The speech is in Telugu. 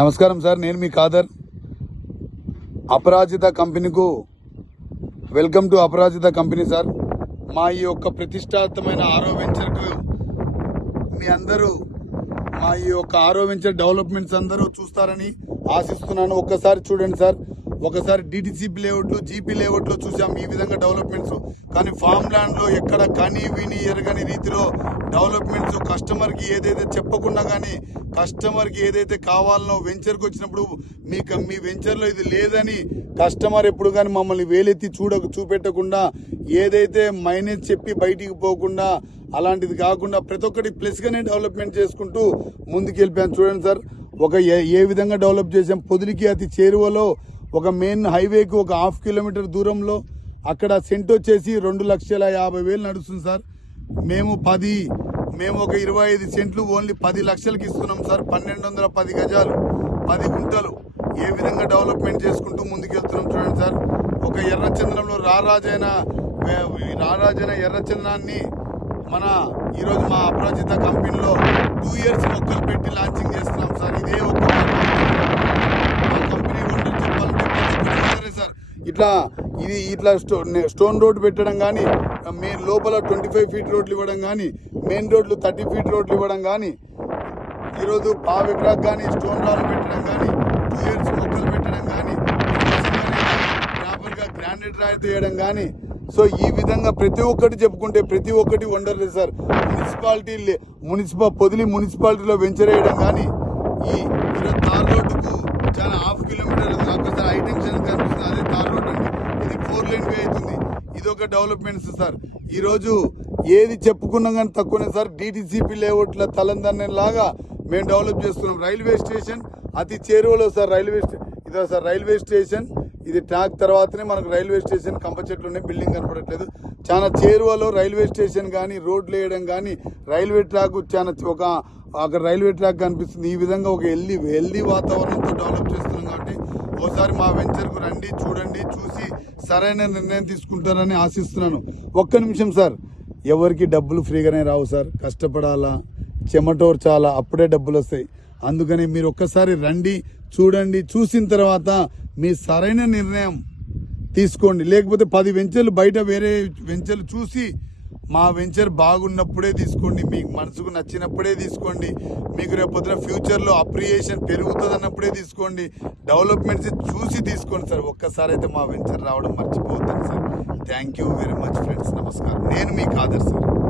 నమస్కారం సార్ నేను మీ కాదర్ అపరాజిత కంపెనీకు welcome to Aparajitha company sir. మా ఈ యొక్క ప్రతిష్టాత్మైన ఆరో వెంచర్కు మీ అందరూ మా ఈ యొక్క ఆరో వెంచర్ డెవలప్మెంట్స్ అందరూ చూస్తారని ఆశిస్తున్నాను. ఒక్కసారి చూడండి సార్. ఒకసారి డిటిసిపి లేఅవుట్లు జీపీ లేఅవుట్లో చూసాం ఈ విధంగా డెవలప్మెంట్స్ కానీ ఫామ్ ల్యాండ్లో ఎక్కడ కని విని ఎరగని రీతిలో డెవలప్మెంట్స్ కస్టమర్కి ఏదైతే చెప్పకుండా కానీ కస్టమర్కి ఏదైతే కావాలనో వెంచర్కి వచ్చినప్పుడు మీకు మీ వెంచర్లో ఇది లేదని కస్టమర్ ఎప్పుడు కానీ మమ్మల్ని వేలెత్తి చూడ చూపెట్టకుండా ఏదైతే మైనస్ చెప్పి బయటికి పోకుండా అలాంటిది కాకుండా ప్రతి ఒక్కటి ప్లస్గానే డెవలప్మెంట్ చేసుకుంటూ ముందుకు వెళ్ళిపోయాను చూడండి సార్ ఒక ఏ ఏ విధంగా డెవలప్ చేసాం పొదిలికి అతి చేరువలో ఒక మెయిన్ హైవేకి ఒక హాఫ్ కిలోమీటర్ దూరంలో అక్కడ సెంట్ వచ్చేసి రెండు లక్షల యాభై వేలు నడుస్తుంది సార్. మేము పది మేము ఒక ఇరవై ఐదు సెంట్లు ఓన్లీ పది లక్షలకి ఇస్తున్నాం సార్. పన్నెండు వందల పది గజాలు పది గుంటలు ఏ విధంగా డెవలప్మెంట్ చేసుకుంటూ ముందుకెళ్తున్నాం చూడండి సార్. ఒక ఎర్రచందనంలో రారాజైన రారాజైన ఎర్రచందనాన్ని మన ఈరోజు మా అపరాజిత కంపెనీలో టూ ఇయర్స్ మొక్కలు పెట్టి లాంచింగ్ చేస్తున్నాం సార్. ఇదే ఒక మా కంపెనీ ఉండదు చెప్పాలంటే ప్రతి ఒక్కటి సరే సార్ ఇట్లా ఇది ఇట్లా స్టోన్ రోడ్ పెట్టడం కానీ మెయిన్ లోపల ట్వంటీ ఫైవ్ ఫీట్ రోడ్లు ఇవ్వడం కానీ మెయిన్ రోడ్లు థర్టీ ఫీట్ రోడ్లు ఇవ్వడం కానీ ఈరోజు పావు ఎకరాకు కానీ స్టోన్ రాళ్ళు పెట్టడం కానీ టూ ఇయర్స్ మొక్కలు పెట్టడం కానీ ప్రాపర్గా గ్రాండెడ్ రాయి తీయడం కానీ సో ఈ విధంగా ప్రతి ఒక్కటి చెప్పుకుంటే ప్రతి ఒక్కటి వండర్లేదు సార్. మున్సిపాలిటీ మున్సిపల్ పొదిలి మున్సిపాలిటీలో వెంచర్ వేయడం కానీ ఈ ఈరోజు తార్ రోడ్డుకు చాలా హాఫ్ కిలోమీటర్ ఒకసారి హైటెన్షన్ కనిపిస్తుంది అదే డెవలప్మెంట్స్ సార్. ఈరోజు ఏది చెప్పుకున్నా కానీ తక్కువనే సార్. డిటిసిపి లేఅవుట్ల తలందన్న లాగా మేము డెవలప్ చేస్తున్నాం. రైల్వే స్టేషన్ అతి చేరువలో సార్. రైల్వే ఇదో సార్ రైల్వే స్టేషన్. ఇది ట్రాక్ తర్వాతనే మనకు రైల్వే స్టేషన్ కంప చెట్లు ఉన్నాయి. బిల్డింగ్ కనపడట్లేదు. చాలా చేరువలో రైల్వే స్టేషన్ కానీ రోడ్లు వేయడం కానీ రైల్వే ట్రాక్ చాలా ఒక అక్కడ రైల్వే ట్రాక్ కనిపిస్తుంది. ఈ విధంగా ఒక హెల్దీ హెల్దీ వాతావరణంతో డెవలప్ చేస్తున్నాం కాబట్టి ఒకసారి మా వెంచర్కు రండి చూడండి చూసి సరైన నిర్ణయం తీసుకుంటారని ఆశిస్తున్నాను. ఒక్క నిమిషం సార్. ఎవరికి డబ్బులు ఫ్రీగానే రావు సార్. కష్టపడాలా చెమటోర్చాలా అప్పుడే డబ్బులు వస్తాయి అందుకని మీరు ఒక్కసారి రండి చూడండి చూసిన తర్వాత మీ సరైన నిర్ణయం తీసుకోండి. లేకపోతే పది వెంచర్లు బయట వేరే వెంచర్లు చూసి మా వెంచర్ బాగున్నప్పుడే తీసుకోండి. మీకు మనసుకు నచ్చినప్పుడే తీసుకోండి. మీకు రేపు పొద్దున ఫ్యూచర్లో అప్రియేషన్ పెరుగుతుంది అన్నప్పుడే తీసుకోండి. డెవలప్మెంట్స్ చూసి తీసుకోండి సార్. ఒక్కసారి అయితే మా వెంచర్ రావడం మర్చిపోతుంది sir. Thank you very much friends నమస్కారం. నేను మీ కాదర్ సార్.